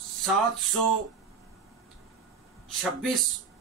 726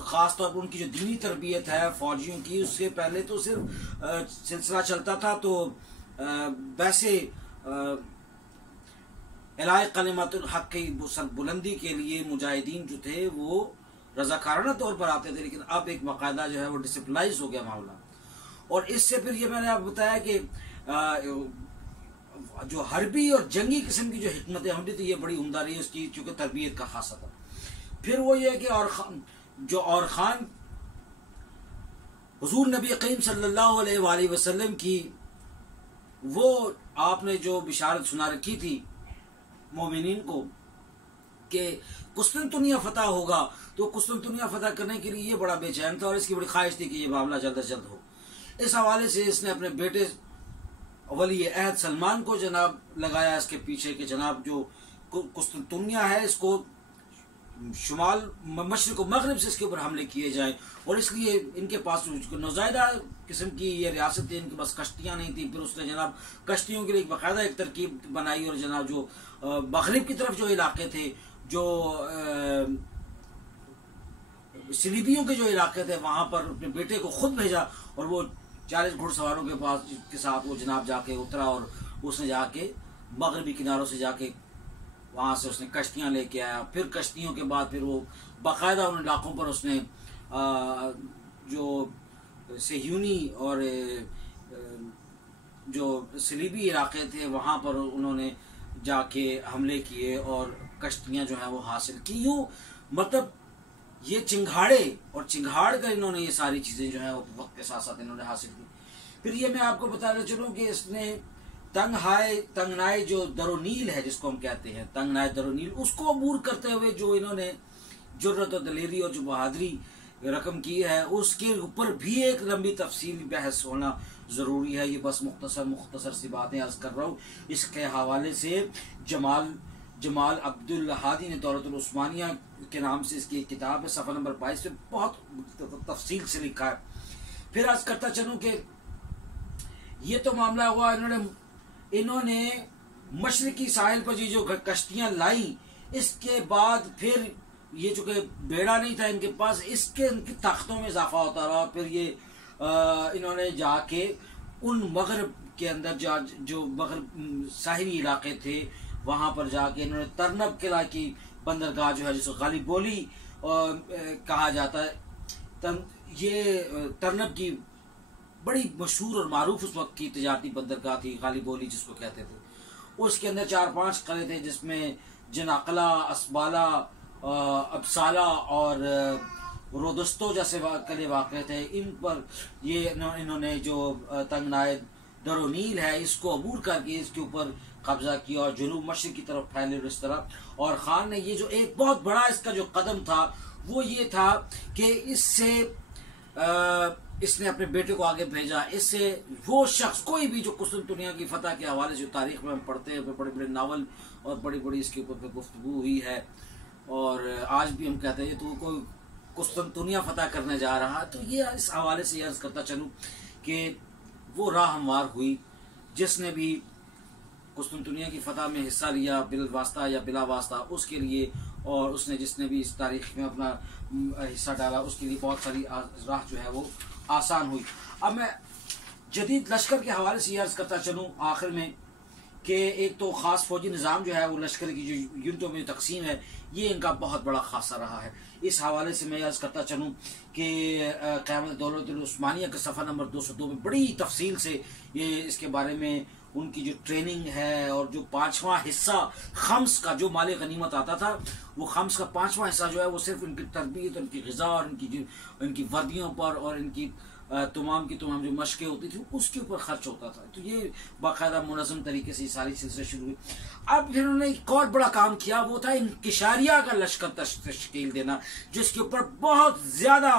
خاص طور پر ان کی جو دینی تربیت ہے فوجیوں کی، اس سے پہلے تو صرف سلسلہ چلتا تھا تو ویسے اعلاء کلمت الحق کی بلندی کے لیے مجاہدین جو تھے وہ رضاکارانہ طور پر آتے تھے، لیکن اب ایک باقاعدہ جو ہے وہ ڈسپلائز ہو گیا معاملہ. اور اس سے پھر یہ میں نے آپ بتایا کہ جو حربی اور جنگی قسم کی جو حکمت عملی تھی یہ بڑی عمدہ رہی ہے اس کی، چونکہ تربیت کا خاصہ تھا. پھر وہ یہ کہ اور خان حضور نبی کریم صلی اللہ علیہ وآلہ وسلم کی وہ آپ نے جو بشارت سنا رکھی تھی مومنین کو کہ قسطنطنیہ فتح ہوگا، تو قسطنطنیہ فتح کرنے کے لیے یہ بڑا بے چین تھا اور اس کی بڑی خواہش تھی کہ یہ معاملہ جلد از جلد ہو. اس حوالے سے اس نے اپنے بیٹے ولی عہد سلمان کو جناب لگایا اس کے پیچھے کہ جناب جو قسطنطنیہ ہے اس کو شمال مشرق و مغرب سے اس کے اوپر حملے کیے جائیں، اور اس لیے ان کے پاس نوزائیدہ قسم کی یہ ریاست تھی، ان کے پاس کشتیاں نہیں تھیں. پھر اس نے جناب کشتیوں کے لیے باقاعدہ ایک ترکیب بنائی اور جناب جو مغرب کی طرف جو علاقے تھے، جو صلیبیوں کے جو علاقے تھے، وہاں پر اپنے بیٹے کو خود بھیجا اور وہ 40 گھوڑ سواروں کے ساتھ وہ جناب جا کے اترا اور اس نے جا کے مغربی کناروں سے جا کے وہاں سے اس نے کشتیاں لے کے آیا. پھر کشتیوں کے بعد پھر وہ باقاعدہ ان علاقوں پر اس نے جو صہیونی اور جو صلیبی علاقے تھے وہاں پر انہوں نے جا کے حملے کیے اور کشتیاں جو ہیں وہ حاصل کی. یوں مطلب یہ چنگھاڑے اور چنگھاڑ کر انہوں نے یہ ساری چیزیں جو ہیں وہ وقت کے ساتھ ساتھ انہوں نے حاصل کی. پھر یہ میں آپ کو بتانا چلوں کہ اس نے تنگنائے جو درونیل ہے جس کو ہم کہتے ہیں تنگنائے درونیل، اس کو عبور کرتے ہوئے جو انہوں نے جرت و دلیری اور جو بہادری رقم کی ہے اس کے اوپر بھی ایک لمبی تفصیلی بحث ہونا ضروری ہے. یہ بس مختصر سی باتیں عرض کر رہا ہوں. اس کے حوالے سے جمال عبد الہادی نے دولت العثمانیہ کے نام سے اس کی ایک کتاب ہے، صفحہ نمبر 22 پہ بہت تفصیل سے لکھا ہے. پھر عرض کرتا چلوں کہ یہ تو معاملہ ہوا، انہوں نے مشرقی ساحل پر جو کشتیاں لائیں، اس کے بعد پھر یہ چونکہ بیڑا نہیں تھا ان کے پاس، ان کی طاقتوں میں اضافہ ہوتا رہا. پھر یہ انہوں نے جا کے ان مغرب کے اندر جو مغرب ساحلی علاقے تھے وہاں پر جا کے انہوں نے ترنب قلعہ کی بندرگاہ جو ہے جس کو غالب بولی کہا جاتا ہے، یہ ترنب کی بڑی مشہور اور معروف اس وقت کی تجارتی بندرگاہ تھی غالب بولی جس کو کہتے تھے. اس کے اندر 4-5 قلعے تھے جس میں جناقلہ، اسبالہ، ابسالہ اور رودستو جیسے قلعے واقع تھے. ان پر یہ انہوں نے جو تنگنائے درونیل ہے اس کو عبور کر کے اس کے اوپر قبضہ کیا اور جنوب مشرق کی طرف پھیلے اس طرح. اور خان نے یہ جو ایک بہت بڑا اس کا جو قدم تھا وہ یہ تھا کہ اس سے اس نے اپنے بیٹے کو آگے بھیجا. اس سے وہ شخص کوئی بھی جو قسطنطنیہ کی فتح کے حوالے سے تاریخ میں ہم پڑھتے ہیں، بڑے بڑے ناول اور بڑی اس کے اوپر گفتگو ہوئی ہے اور آج بھی ہم کہتے ہیں تو کوئی قسطنطنیہ فتح کرنے جا رہا. تو یہ اس حوالے سے عرض کرتا چلوں کہ وہ راہ ہموار ہوئی جس نے بھی قسطنطنیہ کی فتح میں حصہ لیا بالواسطہ یا بلا واسطہ اس کے لیے، اور اس نے جس نے بھی اس تاریخ میں اپنا حصہ ڈالا اس کے لیے بہت ساری راہ جو ہے وہ آسان ہوئی. اب میں جدید لشکر کے حوالے سے یہ عرض کرتا چلوں آخر میں کہ ایک تو خاص فوجی نظام جو ہے وہ لشکر کی جو یونٹوں میں تقسیم ہے یہ ان کا بہت بڑا خاصہ رہا ہے. اس حوالے سے میں عرض کرتا چلوں کہ قیامت دولت العثمانیہ کے صفحہ نمبر 202 میں بڑی تفصیل سے یہ اس کے بارے میں ان کی جو ٹریننگ ہے اور جو 5واں حصہ خمس کا جو مال غنیمت آتا تھا وہ خمس کا 5واں حصہ جو ہے وہ صرف ان کی تربیت، ان کی غذا اور ان کی وردیوں پر اور ان کی تمام جو مشقیں ہوتی تھی اس کے اوپر خرچ ہوتا تھا. تو یہ باقاعدہ منظم طریقے سے یہ ساری سلسلے شروع ہوئی. اب پھر انہوں نے ایک اور بڑا کام کیا، وہ تھا انکشاریہ کا لشکر تشکیل دینا جس کے اوپر بہت زیادہ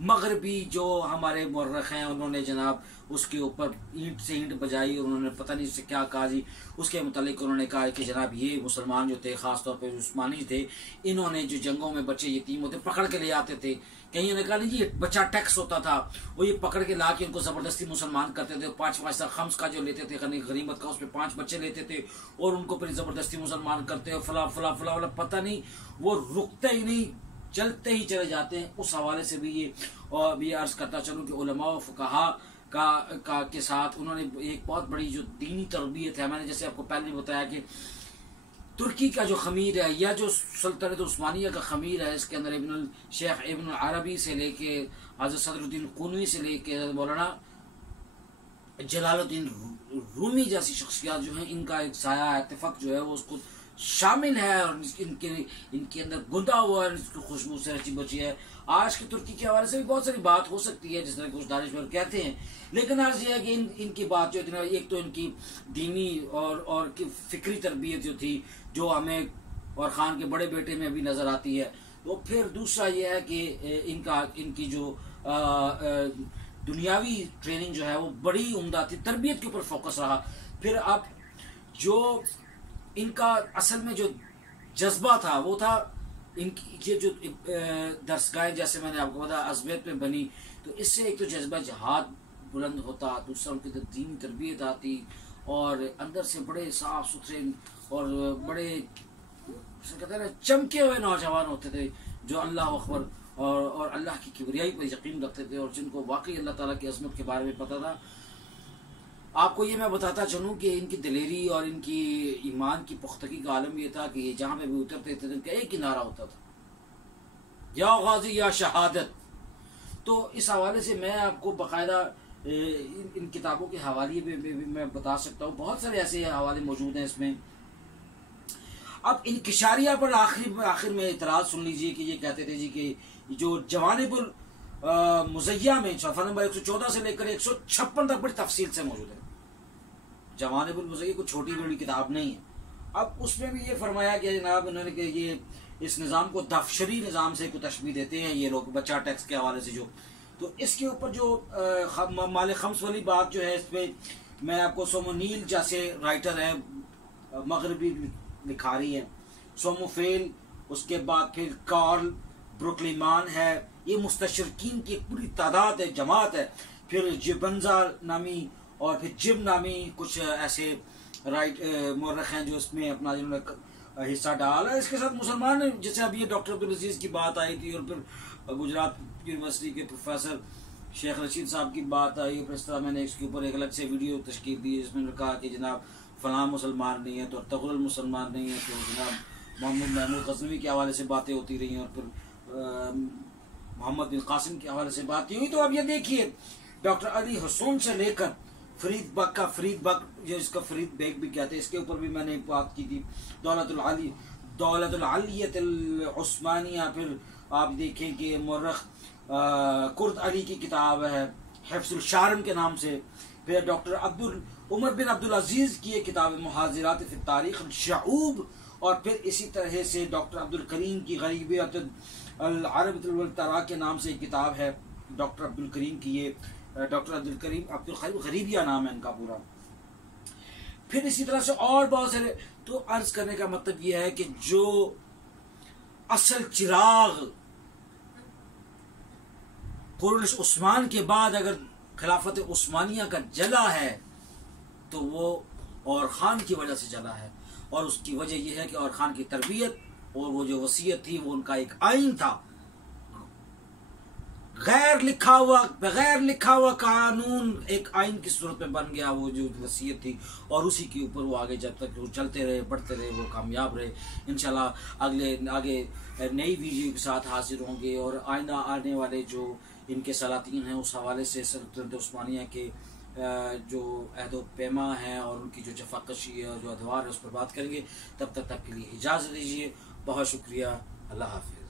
مغربی جو ہمارے مورخ ہیں انہوں نے جناب اس کے اوپر اینٹ سے اینٹ بجائی اور انہوں نے پتہ نہیں اس سے کیا کہا جی. اس کے متعلق انہوں نے کہا کہ جناب یہ مسلمان جو تھے خاص طور پہ عثمانی تھے، انہوں نے جو جنگوں میں بچے یتیم ہوتے پکڑ کے لے آتے تھے. کہیں نے کہا نہیں جی بچہ ٹیکس ہوتا تھا، وہ یہ پکڑ کے لا کے ان کو زبردستی مسلمان کرتے تھے. 5واں حصہ خمس کا جو لیتے تھے غنیمت کا اس پہ 5 بچے لیتے تھے اور ان کو پھر زبردستی مسلمان کرتے اور فلاں پتہ نہیں وہ رکتے ہی نہیں. چلتے ہی چلے جاتے ہیں. اس حوالے سے بھی یہ اور بھی عرض کرتا چلوں کہ علماء و فقہا کا کے ساتھ انہوں نے ایک بہت بڑی جو دینی تربیت ہے. میں نے جیسے آپ کو پہلے بتایا کہ ترکی کا جو خمیر ہے یا جو سلطنت عثمانیہ کا خمیر ہے، اس کے اندر شیخ ابن العربی سے لے کے حضرت صدر الدین قونوی سے لے کے مولانا جلال الدین رومی جیسی شخصیات جو ہیں، ان کا ایک سایہ اتفاق جو ہے وہ اس کو شامل ہے، اور ان کے اندر گندا ہوا ہے، اس کی خوشبو سے رچی بچی ہے. آج کی ترکی کے حوالے سے بھی بہت ساری بات ہو سکتی ہے جس طرح کچھ دانشور کہتے ہیں، لیکن عرض یہ ہے کہ ان کی بات جو اتنا، ایک تو ان کی دینی اور فکری تربیت جو تھی جو ہمیں اور خان کے بڑے بیٹے میں بھی نظر آتی ہے. تو پھر دوسرا یہ ہے کہ ان کی جو دنیاوی ٹریننگ جو ہے وہ بڑی عمدہ تھی، تربیت کے اوپر فوکس رہا. پھر اب جو ان کا اصل میں جو جذبہ تھا وہ تھا ان کی یہ جو درسگاہیں جیسے میں نے آپ کو بتایا عظمیت میں بنی، تو اس سے ایک تو جذبہ جہاد بلند ہوتا، دوسرا ان کی دینی تربیت آتی، اور اندر سے بڑے صاف ستھرے اور بڑے کہتے ہیں چمکے ہوئے نوجوان ہوتے تھے جو اللہ اکبر اور اللہ کی کبریائی پر یقین رکھتے تھے، اور جن کو واقعی اللہ تعالیٰ کی عظمت کے بارے میں پتہ تھا. آپ کو یہ میں بتاتا چلوں کہ ان کی دلیری اور ان کی ایمان کی پختگی کا عالم یہ تھا کہ یہ جہاں پہ بھی اترتے تھے ان کا ایک ہی نعرہ ہوتا تھا، یا غازی یا شہادت. تو اس حوالے سے میں آپ کو باقاعدہ ان کتابوں کے حوالے بھی میں بتا سکتا ہوں، بہت سارے ایسے حوالے موجود ہیں اس میں. اب انکشاریہ پر آخر میں اعتراض سن لیجئے کہ یہ کہتے تھے جی کہ جو جوانب المزیہ میں صفحہ نمبر 114 سے لے کر 156 تک بڑی تفصیل سے موجود ہے. جوانب المزیہ کوئی چھوٹی بڑی کتاب نہیں ہے. اب اس میں بھی یہ فرمایا کہ جناب انہوں نے کہ یہ اس نظام کو دفشری نظام سے کوئی تشبیہ دیتے ہیں یہ لوگ بچہ ٹیکس کے حوالے سے جو، تو اس کے اوپر جو مال خمس والی بات جو ہے اس پہ میں آپ کو سومونیل جیسے رائٹر ہے مغربی لکھا رہی ہے، سوموفیل، اس کے بعد پھر کارل بروکلیمان ہے، یہ مستشرقین کی ایک پوری تعداد ہے، جماعت ہے. پھر جبنزا نامی اور پھر جب نامی کچھ ایسے مورخ ہیں جو اس میں اپنا جنہوں نے حصہ ڈالا. اس کے ساتھ مسلمان جیسے اب یہ ڈاکٹر عبدالعزیز کی بات آئی تھی، اور پھر گجرات یونیورسٹی کے پروفیسر شیخ رشید صاحب کی بات آئی. پھر اس طرح میں نے اس کے اوپر ایک الگ سے ویڈیو تشکیل دی جس میں نے کہا کہ جناب فلاں مسلمان نہیں ہے تو ارطغرل مسلمان نہیں ہے، تو جناب محمد غزنوی کے حوالے سے باتیں ہوتی رہی ہیں، اور پھر محمد بن قاسم کے حوالے سے باتیں ہوئی. تو اب یہ دیکھیے ڈاکٹر علی حسون سے لے کر فرید بک کا فرید بک جو اس کا فرید بیگ بھی کہتے ہیں، اس کے اوپر بھی میں نے بات کی تھی. دولت العلیت العثمانیہ. پھر آپ دیکھیں کہ مورخ کرد علی کی کتاب ہے حفظ الشارم کے نام سے. پھر ڈاکٹر عمر بن عبدالعزیز کی ایک کتاب ہے محاذرات فی تاریخ الشعوب. اور پھر اسی طرح سے ڈاکٹر عبدالکریم کی غریبیت العرب والترا کے نام سے ایک کتاب ہے ڈاکٹر عبدالکریم کی، یہ ڈاکٹر عبدالکریم غریبیہ نام ہے ان کا پورا. پھر اسی طرح سے اور بہت سارے. تو عرض کرنے کا مطلب یہ ہے کہ جو اصل چراغ قرون عثمان کے بعد اگر خلافت عثمانیہ کا جلا ہے تو وہ اور خان کی وجہ سے جلا ہے، اور اس کی وجہ یہ ہے کہ اور خان کی تربیت اور وہ جو وصیت تھی وہ ان کا ایک آئین تھا، بغیر لکھا ہوا قانون ایک آئین کی صورت میں بن گیا وہ جو وصیت تھی، اور اسی کے اوپر وہ آگے جب تک وہ چلتے رہے بڑھتے رہے وہ کامیاب رہے. انشاءاللہ آگے نئی ویڈیو کے ساتھ حاضر ہوں گے، اور آئندہ آنے والے جو ان کے سلاطین ہیں اس حوالے سے سلطنت عثمانیہ کے جو عہد و پیما ہیں اور ان کی جو جفاکشی ہے اور جو ادوار ہے اس پر بات کریں گے. تب تک کے لیے اجازت دیجیے. بہت شکریہ. اللہ حافظ.